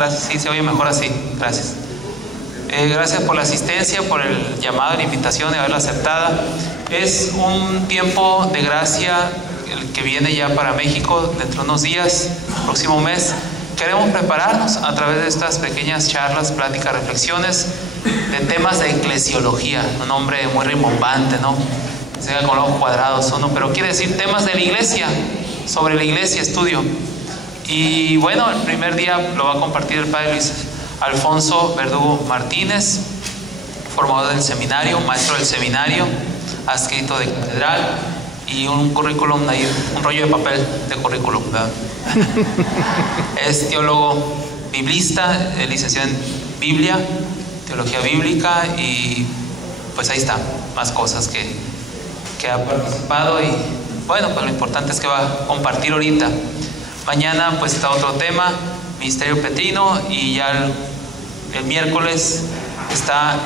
Gracias, sí, se oye mejor así, gracias. Gracias por la asistencia, por el llamado, la invitación y haberla aceptada. Es un tiempo de gracia el que viene ya para México dentro de unos días, próximo mes. Queremos prepararnos a través de estas pequeñas charlas, pláticas, reflexiones de temas de eclesiología, un nombre muy rimbombante, ¿no? Se haga con los ojos cuadrados uno, pero quiere decir temas de la iglesia, sobre la iglesia, estudio. Y bueno, el primer día lo va a compartir el padre Luis Alfonso Verdugo Martínez, formador del seminario, maestro del seminario, adscrito de catedral y un currículum ahí, un rollo de papel de currículum, ¿verdad? Es teólogo biblista, licenciado en Biblia, teología bíblica, y pues ahí está, más cosas que ha participado. Y bueno, pues lo importante es que va a compartir ahorita. Mañana pues está otro tema, ministerio petrino, y ya el miércoles está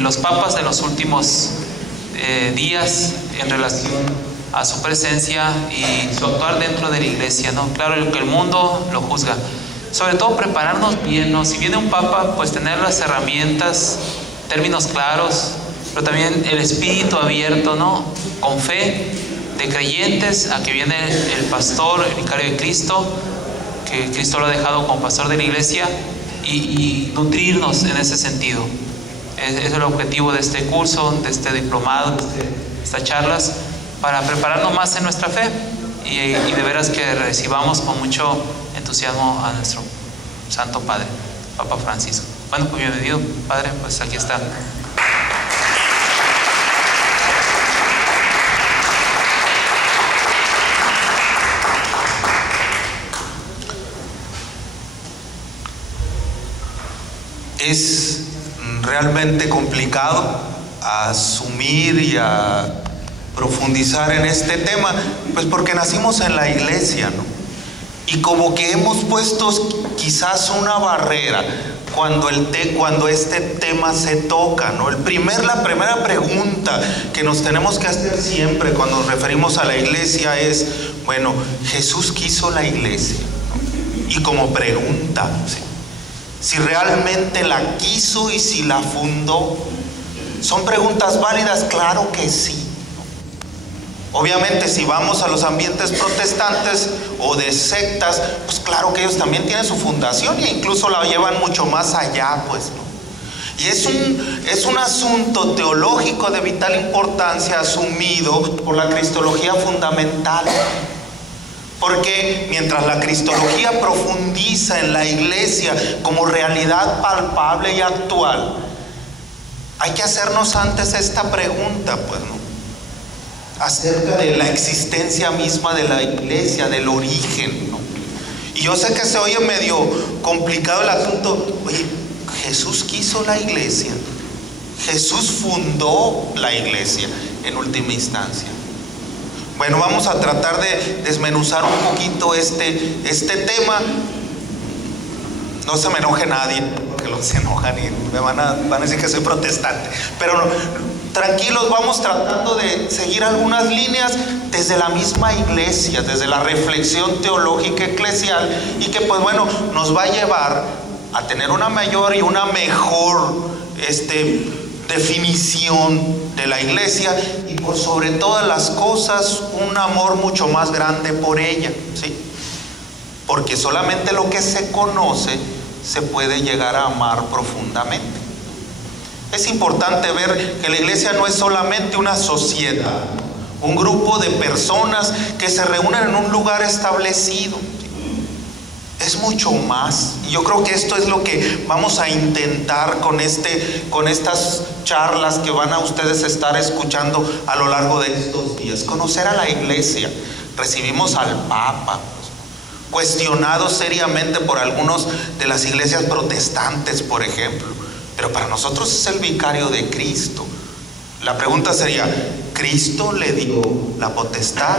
los papas de los últimos días en relación a su presencia y su actuar dentro de la iglesia, ¿no? Claro que el mundo lo juzga. Sobre todo prepararnos bien, ¿no? Si viene un papa, pues tener las herramientas, términos claros, pero también el espíritu abierto, ¿no? Con fe de creyentes a que viene el pastor, el vicario de Cristo, que Cristo lo ha dejado como pastor de la iglesia, y nutrirnos en ese sentido. Ese es el objetivo de este curso, de este diplomado, de estas charlas, para prepararnos más en nuestra fe y de veras que recibamos con mucho entusiasmo a nuestro Santo Padre, Papa Francisco. Bueno, pues bienvenido, Padre, pues aquí está. Es realmente complicado asumir y a profundizar en este tema, pues porque nacimos en la iglesia, ¿no? Y como que hemos puesto quizás una barrera cuando este tema se toca, ¿no? La primera pregunta que nos tenemos que hacer siempre cuando nos referimos a la iglesia es, bueno, Jesús quiso la iglesia, ¿no? Y como pregunta, ¿sí? Si realmente la quiso y si la fundó. ¿Son preguntas válidas? Claro que sí. Obviamente si vamos a los ambientes protestantes o de sectas, pues claro que ellos también tienen su fundación e incluso la llevan mucho más allá, pues, ¿no? Y es un asunto teológico de vital importancia asumido por la cristología fundamental. Porque mientras la cristología profundiza en la iglesia como realidad palpable y actual, hay que hacernos antes esta pregunta, pues, ¿no? Acerca de la existencia misma de la iglesia, del origen, ¿no? Y yo sé que se oye medio complicado el asunto. Oye, Jesús quiso la iglesia, Jesús fundó la iglesia en última instancia. Bueno, vamos a tratar de desmenuzar un poquito este tema. No se me enoje nadie, porque los se enojan y me van a decir que soy protestante. Pero no, tranquilos, vamos tratando de seguir algunas líneas desde la misma iglesia, desde la reflexión teológica eclesial, y que pues bueno, nos va a llevar a tener una mayor y una mejor definición de la iglesia, y por sobre todas las cosas un amor mucho más grande por ella, ¿sí? Porque solamente lo que se conoce se puede llegar a amar profundamente. Es importante ver que la iglesia no es solamente una sociedad, un grupo de personas que se reúnen en un lugar establecido. Es mucho más, y yo creo que esto es lo que vamos a intentar con estas charlas que van a ustedes estar escuchando a lo largo de estos días. Conocer a la iglesia. Recibimos al Papa, cuestionado seriamente por algunos de las iglesias protestantes, por ejemplo, pero para nosotros es el vicario de Cristo. La pregunta sería, ¿Cristo le dio la potestad?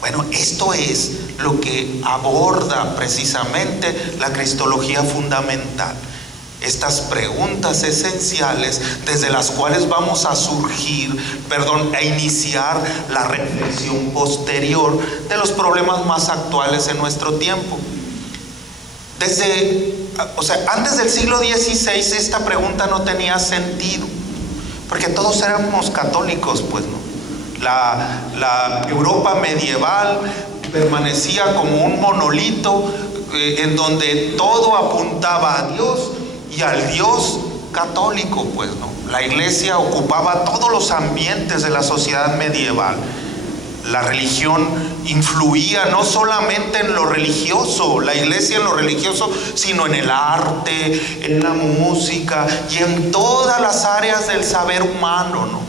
Bueno, esto es lo que aborda precisamente la cristología fundamental. Estas preguntas esenciales desde las cuales vamos a a iniciar la reflexión posterior de los problemas más actuales en nuestro tiempo. Desde o sea, antes del siglo XVI esta pregunta no tenía sentido, porque todos éramos católicos, pues, ¿no? La Europa medieval permanecía como un monolito en donde todo apuntaba a Dios y al Dios católico, pues, ¿no? La iglesia ocupaba todos los ambientes de la sociedad medieval. La religión influía no solamente en lo religioso, la iglesia en lo religioso, sino en el arte, en la música y en todas las áreas del saber humano, ¿no?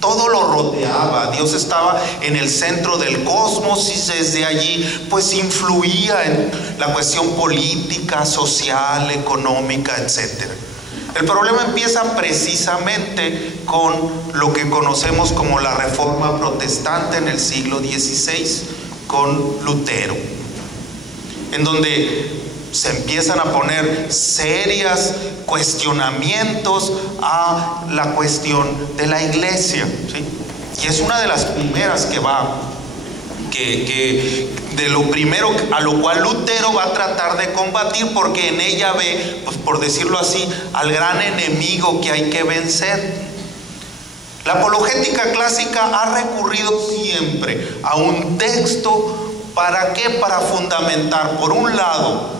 Todo lo rodeaba. Dios estaba en el centro del cosmos y desde allí pues influía en la cuestión política, social, económica, etc. El problema empieza precisamente con lo que conocemos como la Reforma Protestante en el siglo XVI, con Lutero, en donde se empiezan a poner serios cuestionamientos a la cuestión de la iglesia, ¿sí? Y es una de las primeras de lo primero a lo cual Lutero va a tratar de combatir, porque en ella ve, pues por decirlo así, al gran enemigo que hay que vencer. La apologética clásica ha recurrido siempre a un texto. ¿Para qué? Para fundamentar, por un lado,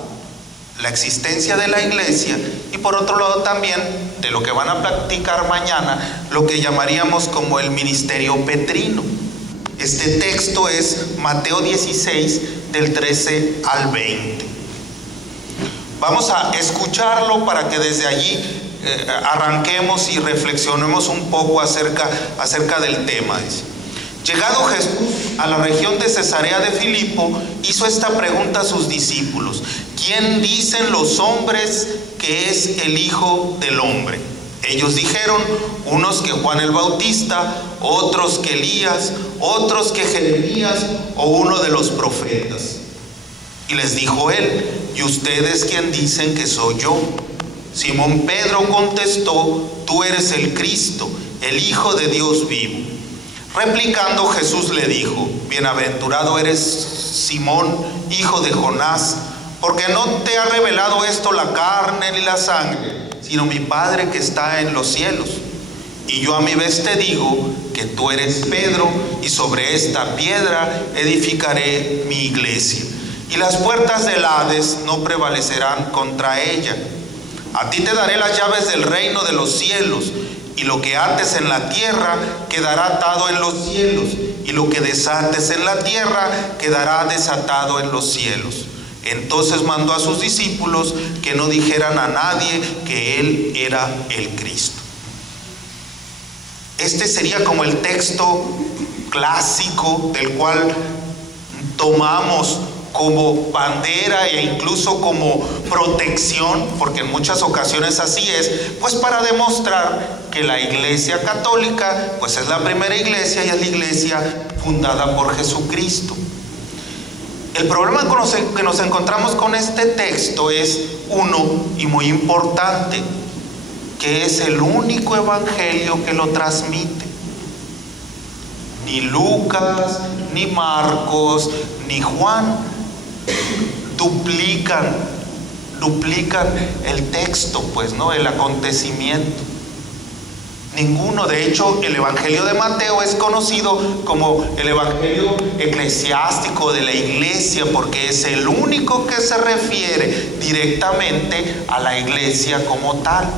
la existencia de la iglesia y por otro lado también, de lo que van a platicar mañana, lo que llamaríamos como el ministerio petrino. Este texto es Mateo 16, del 13 al 20. Vamos a escucharlo para que desde allí arranquemos y reflexionemos un poco acerca del tema. Dice: llegado Jesús a la región de Cesarea de Filipo, hizo esta pregunta a sus discípulos: ¿quién dicen los hombres que es el Hijo del Hombre? Ellos dijeron, unos que Juan el Bautista, otros que Elías, otros que Jeremías o uno de los profetas. Y les dijo él: ¿y ustedes quién dicen que soy yo? Simón Pedro contestó: tú eres el Cristo, el Hijo de Dios vivo. Replicando, Jesús le dijo: bienaventurado eres, Simón, hijo de Jonás, porque no te ha revelado esto la carne ni la sangre, sino mi Padre que está en los cielos. Y yo a mi vez te digo que tú eres Pedro, y sobre esta piedra edificaré mi iglesia, y las puertas del Hades no prevalecerán contra ella. A ti te daré las llaves del reino de los cielos, y lo que ates en la tierra quedará atado en los cielos, y lo que desates en la tierra quedará desatado en los cielos. Entonces mandó a sus discípulos que no dijeran a nadie que él era el Cristo. Este sería como el texto clásico del cual tomamos como bandera e incluso como protección, porque en muchas ocasiones así es, pues para demostrar que la Iglesia Católica pues es la primera iglesia y es la iglesia fundada por Jesucristo. El problema que nos encontramos con este texto es uno y muy importante, que es el único evangelio que lo transmite. Ni Lucas, ni Marcos, ni Juan duplican el texto, pues, ¿no? El acontecimiento. Ninguno. De hecho, el evangelio de Mateo es conocido como el evangelio eclesiástico de la iglesia, porque es el único que se refiere directamente a la iglesia como tal.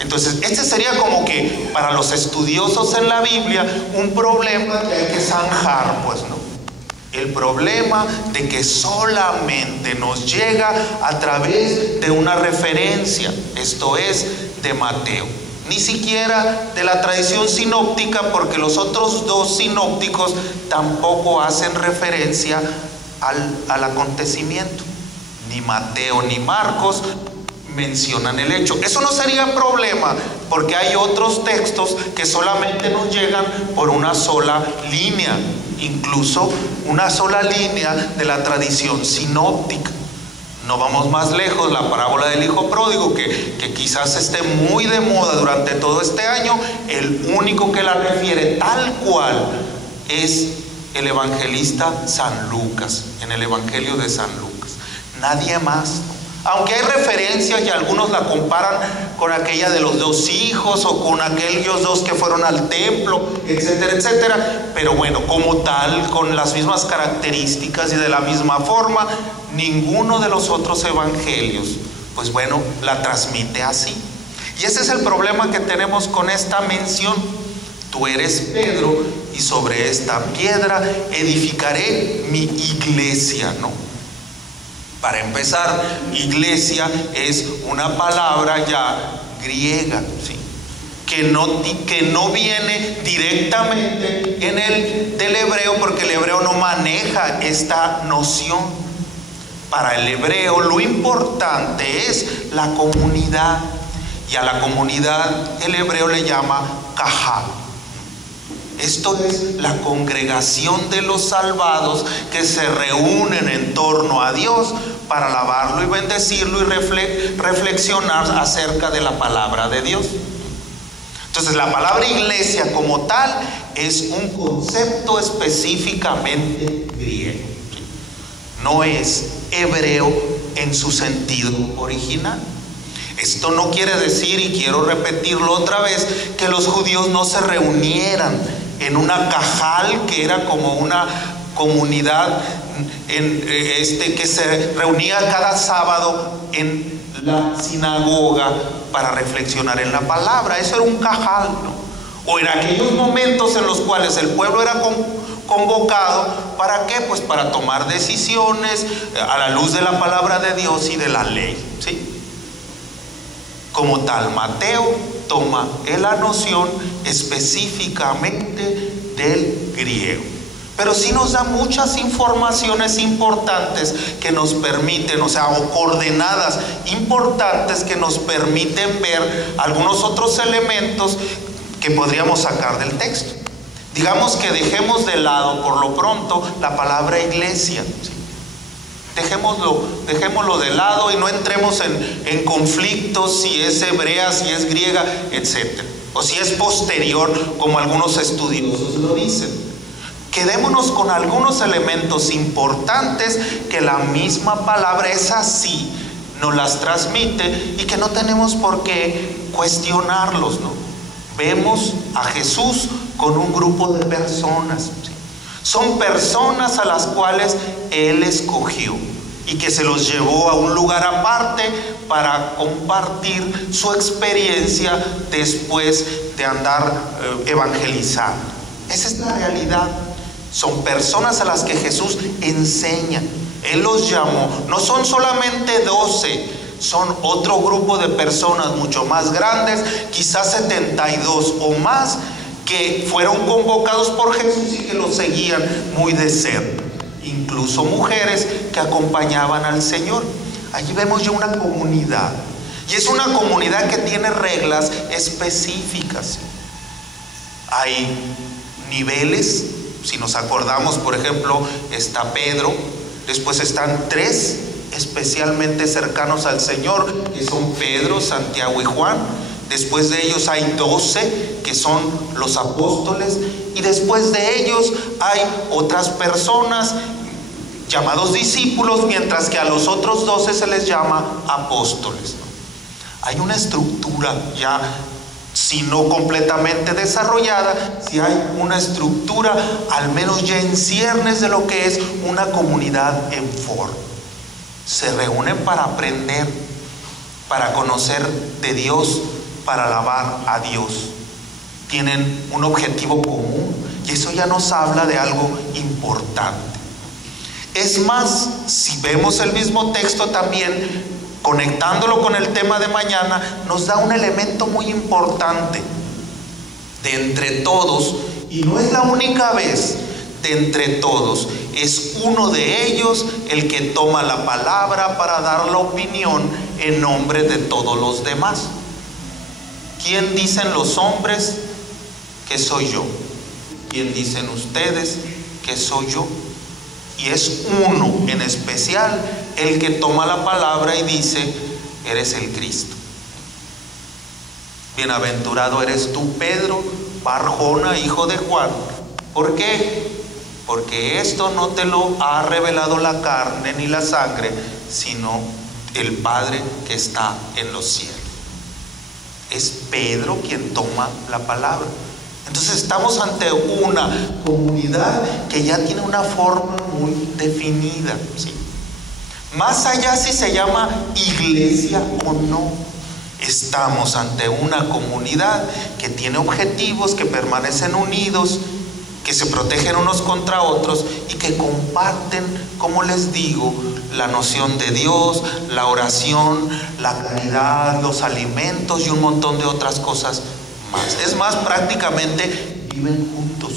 Entonces, este sería como que para los estudiosos en la Biblia un problema que hay que zanjar, pues, ¿no? El problema de que solamente nos llega a través de una referencia, esto es, de Mateo. Ni siquiera de la tradición sinóptica, porque los otros dos sinópticos tampoco hacen referencia al acontecimiento. Ni Mateo ni Marcos mencionan el hecho. Eso no sería problema, porque hay otros textos que solamente nos llegan por una sola línea, incluso una sola línea de la tradición sinóptica. No vamos más lejos, la parábola del hijo pródigo, que quizás esté muy de moda durante todo este año, el único que la refiere tal cual es el evangelista San Lucas, en el evangelio de San Lucas. nadie más. Aunque hay referencias y algunos la comparan con aquella de los 2 hijos o con aquellos 2 que fueron al templo, etcétera, etcétera. Pero bueno, como tal, con las mismas características y de la misma forma, ninguno de los otros evangelios, pues bueno, la transmite así. Y ese es el problema que tenemos con esta mención. Tú eres Pedro y sobre esta piedra edificaré mi iglesia, ¿no? Para empezar, iglesia es una palabra ya griega, ¿sí? que no viene directamente del hebreo, porque el hebreo no maneja esta noción. Para el hebreo lo importante es la comunidad, y a la comunidad el hebreo le llama kahal. Esto es la congregación de los salvados que se reúnen en torno a Dios para alabarlo y bendecirlo y reflexionar acerca de la palabra de Dios. Entonces, la palabra iglesia como tal es un concepto específicamente griego, no es hebreo en su sentido original. Esto no quiere decir, y quiero repetirlo otra vez, que los judíos no se reunieran en una kahal, que era como una comunidad que se reunía cada sábado en la sinagoga para reflexionar en la palabra. Eso era un kahal, ¿no? O en aquellos momentos en los cuales el pueblo era convocado, ¿para qué? Pues para tomar decisiones a la luz de la palabra de Dios y de la ley, ¿sí? Como tal, Mateo toma la noción específicamente del griego. Pero sí nos da muchas informaciones importantes que nos permiten, o coordenadas importantes que nos permiten ver algunos otros elementos que podríamos sacar del texto. Digamos que dejemos de lado por lo pronto la palabra iglesia, ¿sí? Dejémoslo de lado y no entremos en conflictos si es hebrea, si es griega, etc. O si es posterior, como algunos estudiosos lo dicen. Quedémonos con algunos elementos importantes que la misma palabra es así, nos las transmite y que no tenemos por qué cuestionarlos, ¿no? Vemos a Jesús con un grupo de personas, ¿sí? Son personas a las cuales Él escogió y que se los llevó a un lugar aparte para compartir su experiencia después de andar evangelizando. Esa es la realidad. Son personas a las que Jesús enseña. Él los llamó. No son solamente 12, son otro grupo de personas mucho más grandes, quizás 72 o más, que fueron convocados por Jesús y que lo seguían muy de cerca. Incluso mujeres que acompañaban al Señor. Allí vemos ya una comunidad. Y es una comunidad que tiene reglas específicas. Hay niveles. Si nos acordamos, por ejemplo, está Pedro. Después están 3 especialmente cercanos al Señor, que son Pedro, Santiago y Juan. Después de ellos hay 12 que son los apóstoles, y después de ellos hay otras personas llamados discípulos, mientras que a los otros 12 se les llama apóstoles. Hay una estructura ya, si no completamente desarrollada, si hay una estructura al menos ya en ciernes de lo que es una comunidad en forma. Se reúnen para aprender, para conocer de Dios, para alabar a Dios. Tienen un objetivo común, y eso ya nos habla de algo importante. Es más, si vemos el mismo texto también, conectándolo con el tema de mañana, nos da un elemento muy importante. De entre todos, y no es la única vez, de entre todos, es uno de ellos el que toma la palabra para dar la opinión en nombre de todos los demás. ¿Quién dicen los hombres que soy yo? ¿Quién dicen ustedes que soy yo? Y es uno en especial el que toma la palabra y dice: eres el Cristo. Bienaventurado eres tú, Pedro, Barjona, hijo de Juan. ¿Por qué? porque esto no te lo ha revelado la carne ni la sangre, sino el Padre que está en los cielos. Es Pedro quien toma la palabra. Entonces estamos ante una comunidad que ya tiene una forma muy definida, ¿sí? Más allá si se llama iglesia o no, estamos ante una comunidad que tiene objetivos, que permanecen unidos, que se protegen unos contra otros y que comparten, como les digo, la noción de Dios, la oración, la caridad, los alimentos y un montón de otras cosas más. Es más, prácticamente viven juntos.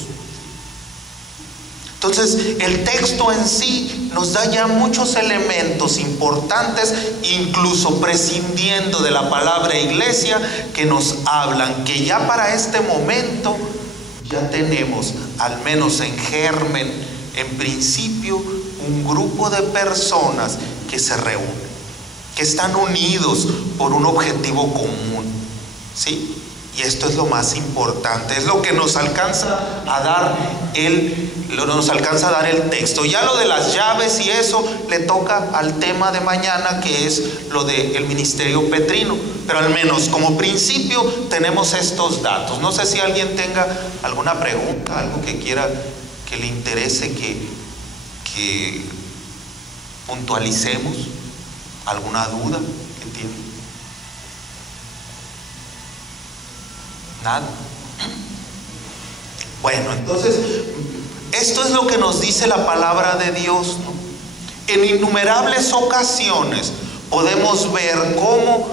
Entonces, el texto en sí nos da ya muchos elementos importantes, incluso prescindiendo de la palabra iglesia, que nos hablan que ya para este momento ya tenemos, al menos en germen, en principio, un grupo de personas que se reúnen, que están unidos por un objetivo común, ¿sí? Y esto es lo más importante, es lo que nos alcanza a dar el texto. Ya lo de las llaves y eso le toca al tema de mañana, que es lo del ministerio petrino. Pero al menos como principio tenemos estos datos. No sé si alguien tenga alguna pregunta, algo que quiera, que le interese que puntualicemos, alguna duda que tiene. Nada. Bueno, entonces esto es lo que nos dice la palabra de Dios, ¿no? En innumerables ocasiones podemos ver cómo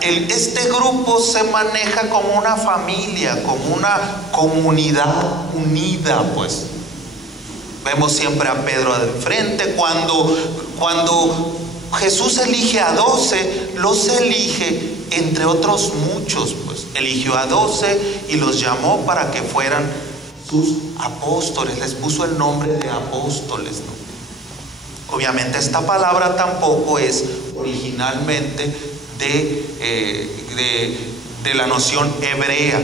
este grupo se maneja como una familia, como una comunidad unida, pues. Vemos siempre a Pedro de frente. Cuando Jesús elige a 12, los elige entre otros muchos, pues. Eligió a 12 y los llamó para que fueran sus apóstoles. Les puso el nombre de apóstoles, ¿no? Obviamente esta palabra tampoco es originalmente de la noción hebrea.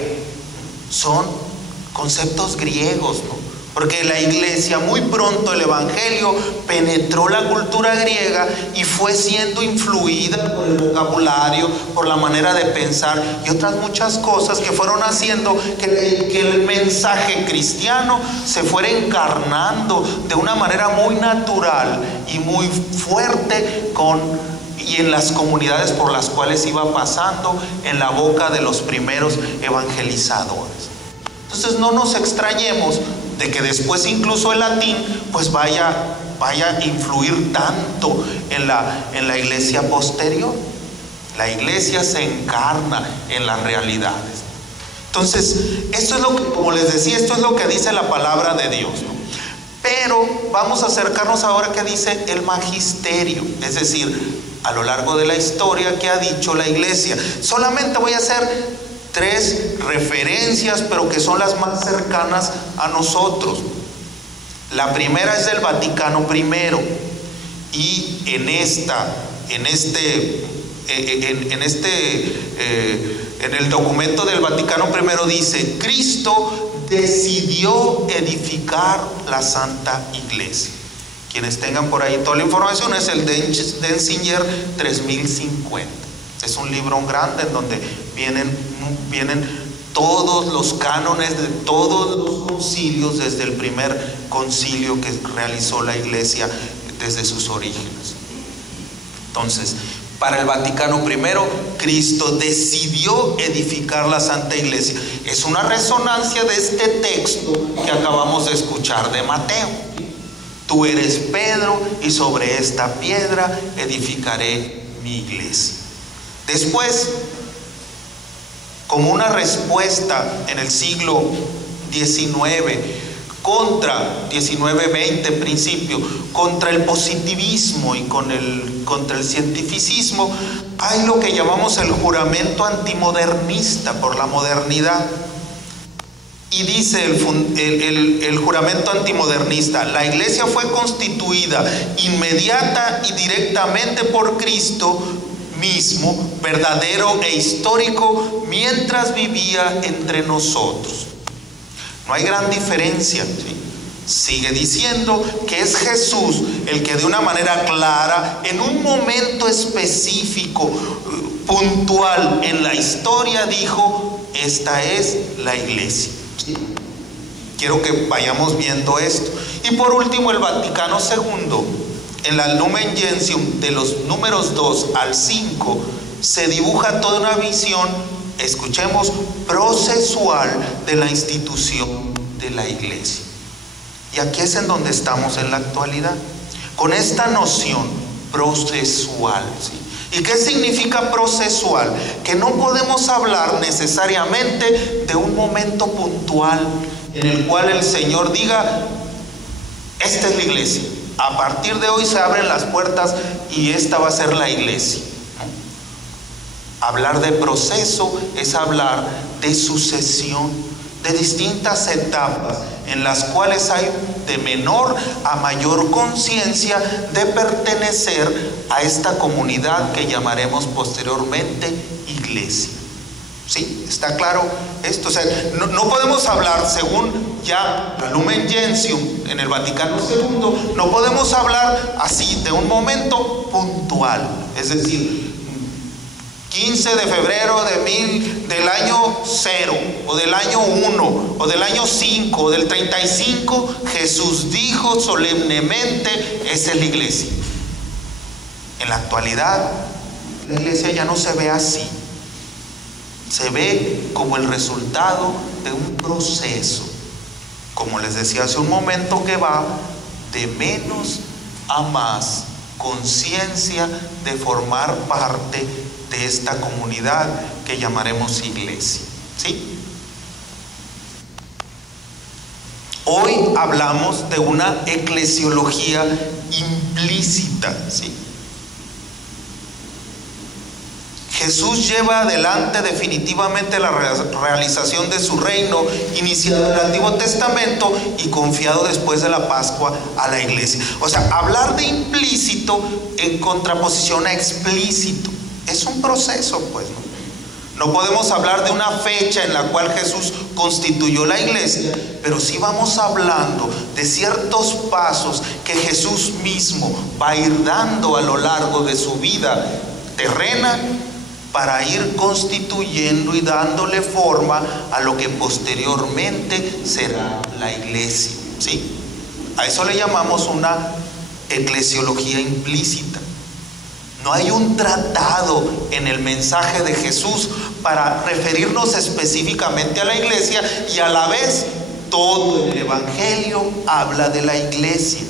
Son conceptos griegos, ¿no? Porque la iglesia, muy pronto el evangelio penetró la cultura griega y fue siendo influida por el vocabulario, por la manera de pensar y otras muchas cosas que fueron haciendo que el mensaje cristiano se fuera encarnando de una manera muy natural y muy fuerte y en las comunidades por las cuales iba pasando, en la boca de los primeros evangelizadores. Entonces no nos extrañemos de que después incluso el latín pues vaya a influir tanto en la iglesia posterior. La iglesia se encarna en las realidades. Entonces, esto es lo que, como les decía, esto es lo que dice la palabra de Dios, ¿no? Pero vamos a acercarnos ahora a qué dice el magisterio, es decir, a lo largo de la historia que ha dicho la iglesia. Solamente voy a hacer 3 referencias, pero que son las más cercanas a nosotros. La primera es del Vaticano I, y en el documento del Vaticano I dice: Cristo decidió edificar la Santa Iglesia. Quienes tengan por ahí toda la información, es el Denzinger 3050. Es un libro grande en donde vienen todos los cánones de todos los concilios, desde el primer concilio que realizó la iglesia desde sus orígenes. Entonces, para el Vaticano I, Cristo decidió edificar la Santa Iglesia. Es una resonancia de este texto que acabamos de escuchar de Mateo. Tú eres Pedro, y sobre esta piedra edificaré mi iglesia. Después, como una respuesta en el siglo XIX contra 19-20 principio, contra el positivismo y contra el cientificismo, hay lo que llamamos el juramento antimodernista por la modernidad. Y dice el juramento antimodernista: la iglesia fue constituida inmediata y directamente por Cristo mismo, verdadero e histórico, mientras vivía entre nosotros. No hay gran diferencia, ¿sí? Sigue diciendo que es Jesús el que de una manera clara, en un momento específico, puntual en la historia, dijo: esta es la iglesia. Quiero que vayamos viendo esto. Y por último, el Vaticano II, en la Lumen Gentium, de los números 2 al 5, se dibuja toda una visión, escuchemos, procesual de la institución de la iglesia. Y aquí es en donde estamos en la actualidad, con esta noción procesual, ¿sí? ¿Y qué significa procesual? Que no podemos hablar necesariamente de un momento puntual en el cual el Señor diga: esta es la iglesia, a partir de hoy se abren las puertas y esta va a ser la iglesia. Hablar de proceso es hablar de sucesión, de distintas etapas en las cuales hay de menor a mayor conciencia de pertenecer a esta comunidad que llamaremos posteriormente iglesia. ¿Sí? ¿Está claro esto? O sea, no podemos hablar, según ya la Lumen Gentium en el Vaticano II, no podemos hablar así de un momento puntual, es decir, 15 de febrero del año 0, o del año 1, o del año 5, o del 35, Jesús dijo solemnemente: esa es la iglesia. En la actualidad, la iglesia ya no se ve así. Se ve como el resultado de un proceso, como les decía hace un momento, que va de menos a más conciencia de formar parte de esta comunidad que llamaremos iglesia. ¿Sí? Hoy hablamos de una eclesiología implícita, ¿sí? Jesús lleva adelante definitivamente la realización de su reino, iniciado en el Antiguo Testamento y confiado después de la Pascua a la iglesia. O sea, hablar de implícito en contraposición a explícito es un proceso, pues, ¿no? No podemos hablar de una fecha en la cual Jesús constituyó la iglesia, pero sí vamos hablando de ciertos pasos que Jesús mismo va a ir dando a lo largo de su vida terrena, para ir constituyendo y dándole forma a lo que posteriormente será la iglesia, ¿sí? A eso le llamamos una eclesiología implícita. No hay un tratado en el mensaje de Jesús para referirnos específicamente a la iglesia, y a la vez todo el evangelio habla de la iglesia,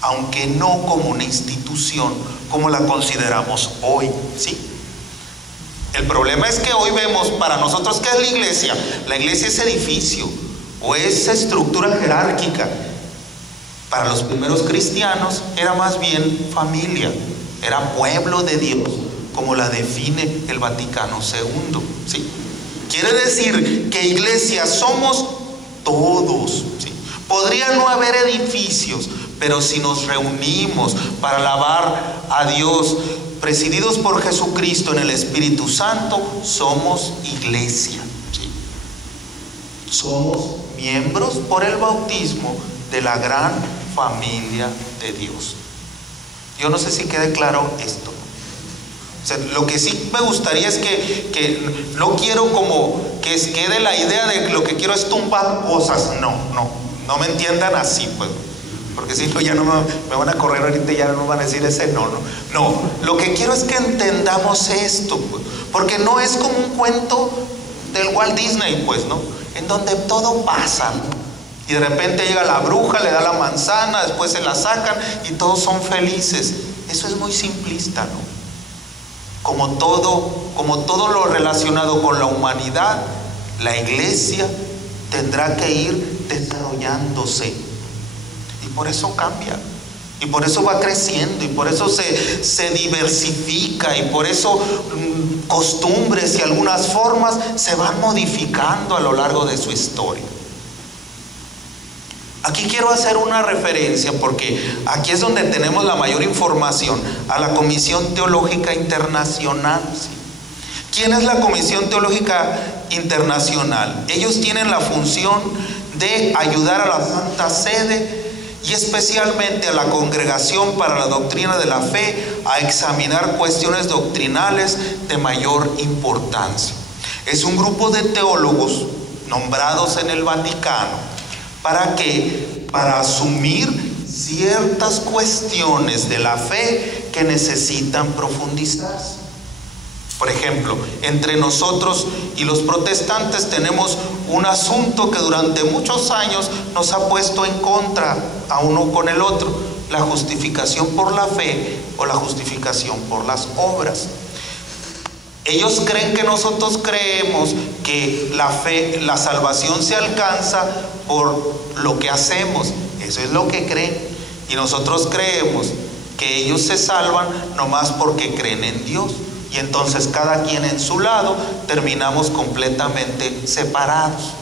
aunque no como una institución como la consideramos hoy, ¿sí? El problema es que hoy vemos para nosotros ¿qué es la iglesia? La iglesia es edificio o es estructura jerárquica. Para los primeros cristianos era más bien familia, era pueblo de Dios, como la define el Vaticano II, ¿sí? Quiere decir que iglesia somos todos, ¿sí? Podría no haber edificios, pero si nos reunimos para alabar a Dios, presididos por Jesucristo en el Espíritu Santo, somos iglesia, ¿sí? Somos miembros por el bautismo de la gran familia de Dios. Yo no sé si quede claro esto. O sea, lo que sí me gustaría es que no quiero como que quede la idea de que lo que quiero es tumbar cosas. No me entiendan así, pues. Porque si no, ya no me van a correr ahorita y ya no van a decir ese no. Lo que quiero es que entendamos esto, pues, porque no es como un cuento del Walt Disney, pues, ¿no? En donde todo pasa, ¿no? Y de repente llega la bruja, le da la manzana, después se la sacan y todos son felices. Eso es muy simplista, ¿no? Como todo lo relacionado con la humanidad, la iglesia tendrá que ir desarrollándose. Y por eso cambia, y por eso va creciendo, y por eso se diversifica, y por eso costumbres y algunas formas se van modificando a lo largo de su historia. Aquí quiero hacer una referencia, porque aquí es donde tenemos la mayor información, a la Comisión Teológica Internacional, ¿sí? ¿Quién es la Comisión Teológica Internacional? Ellos tienen la función de ayudar a la Santa Sede y especialmente a la Congregación para la Doctrina de la Fe a examinar cuestiones doctrinales de mayor importancia. Es un grupo de teólogos nombrados en el Vaticano. ¿Para qué? Para asumir ciertas cuestiones de la fe que necesitan profundizarse. Por ejemplo, entre nosotros y los protestantes tenemos un asunto que durante muchos años nos ha puesto en contra a uno con el otro: la justificación por la fe o la justificación por las obras. Ellos creen que nosotros creemos que la fe, la salvación se alcanza por lo que hacemos. Eso es lo que creen. Y nosotros creemos que ellos se salvan nomás porque creen en Dios. Y entonces cada quien en su lado terminamos completamente separados.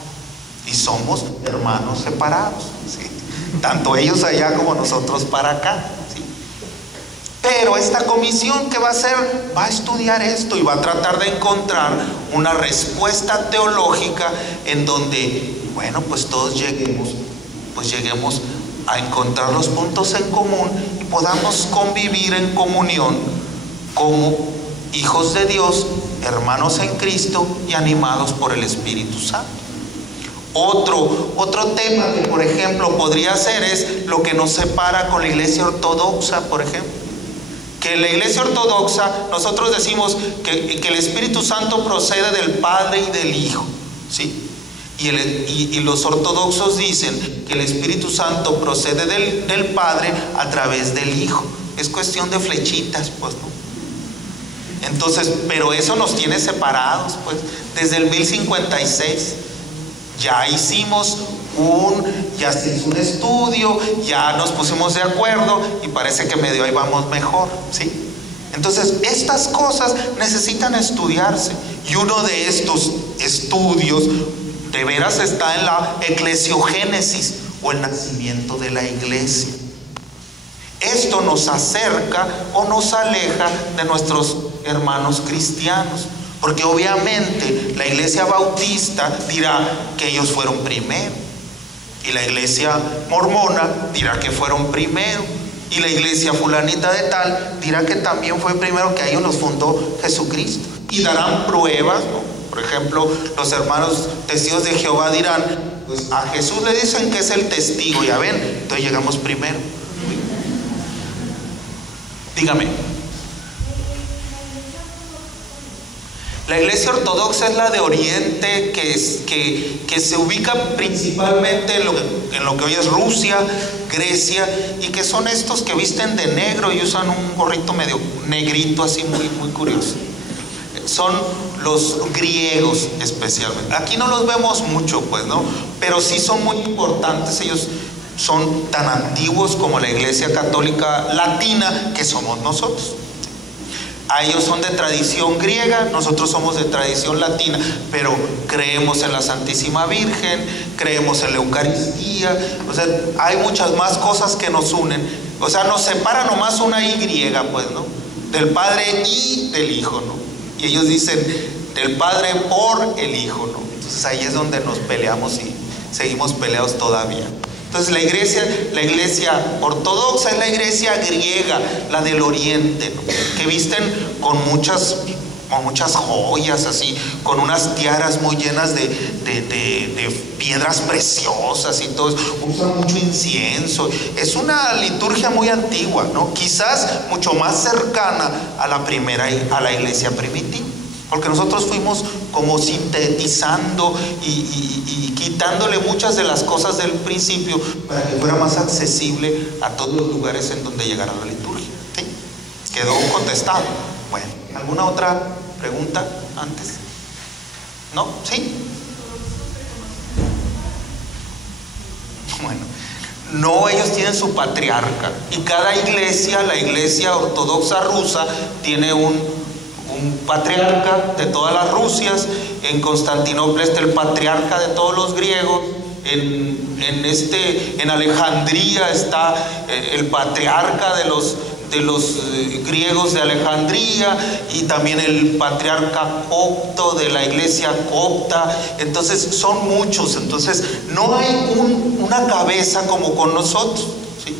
Y somos hermanos separados, ¿sí? Tanto ellos allá como nosotros para acá, ¿sí? Pero esta comisión, ¿qué va a hacer? Va a estudiar esto y va a tratar de encontrar una respuesta teológica en donde, bueno, pues todos lleguemos a encontrar los puntos en común y podamos convivir en comunión como hijos de Dios, hermanos en Cristo y animados por el Espíritu Santo. Otro tema que, por ejemplo, podría ser es lo que nos separa con la Iglesia Ortodoxa, por ejemplo. Que en la Iglesia Ortodoxa nosotros decimos que el Espíritu Santo procede del Padre y del Hijo, ¿sí? Y los ortodoxos dicen que el Espíritu Santo procede del Padre a través del Hijo. Es cuestión de flechitas, pues, ¿no? Entonces, pero eso nos tiene separados, pues, desde el 1056. Ya hicimos ya se hizo un estudio, ya nos pusimos de acuerdo y parece que medio ahí vamos mejor, ¿sí? Entonces, estas cosas necesitan estudiarse. Y uno de estos estudios de veras está en la eclesiogénesis o el nacimiento de la iglesia. Esto nos acerca o nos aleja de nuestros hermanos cristianos, porque obviamente la iglesia bautista dirá que ellos fueron primero, y la iglesia mormona dirá que fueron primero, y la iglesia fulanita de tal dirá que también fue primero, que a ellos los fundó Jesucristo, y darán pruebas, ¿no? Por ejemplo, los hermanos testigos de Jehová dirán, pues a Jesús le dicen que es el testigo, ya ven, entonces llegamos primero. Dígame. La iglesia ortodoxa es la de Oriente, que se ubica principalmente en lo que hoy es Rusia, Grecia, y que son estos que visten de negro y usan un gorrito medio negrito, así muy, muy curioso. Son los griegos especialmente. Aquí no los vemos mucho, pues, ¿no? Pero sí son muy importantes. Ellos son tan antiguos como la iglesia católica latina que somos nosotros. A ellos son de tradición griega, nosotros somos de tradición latina, pero creemos en la Santísima Virgen, creemos en la Eucaristía. O sea, hay muchas más cosas que nos unen. O sea, nos separa nomás una Y, pues, ¿no? Del Padre y del Hijo, ¿no? Y ellos dicen del Padre por el Hijo, ¿no? Entonces ahí es donde nos peleamos y seguimos peleados todavía. Entonces la iglesia ortodoxa es la iglesia griega, la del Oriente, ¿no? Que visten con muchas joyas, así, con unas tiaras muy llenas de piedras preciosas y todo. Usan mucho incienso. Es una liturgia muy antigua, ¿no? Quizás mucho más cercana a la iglesia primitiva. Porque nosotros fuimos como sintetizando y quitándole muchas de las cosas del principio para que fuera más accesible a todos los lugares en donde llegara la liturgia. ¿Sí? Quedó contestado. Bueno, ¿alguna otra pregunta antes? ¿No? ¿Sí? Bueno, no, ellos tienen su patriarca. Y cada iglesia, la iglesia ortodoxa rusa, tiene un patriarca de todas las Rusias. En Constantinopla está el patriarca de todos los griegos. En Alejandría está el patriarca griegos de Alejandría, y también el patriarca copto de la iglesia copta. Entonces son muchos, entonces no hay una cabeza como con nosotros, ¿sí?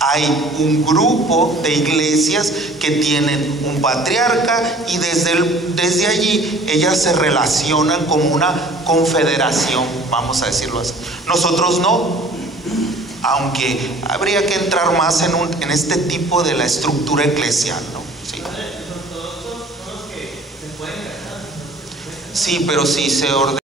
Hay un grupo de iglesias que tienen un patriarca, y desde allí ellas se relacionan como una confederación, vamos a decirlo así. Nosotros no, aunque habría que entrar más en este tipo de la estructura eclesial, ¿no? Sí, pero si se ordena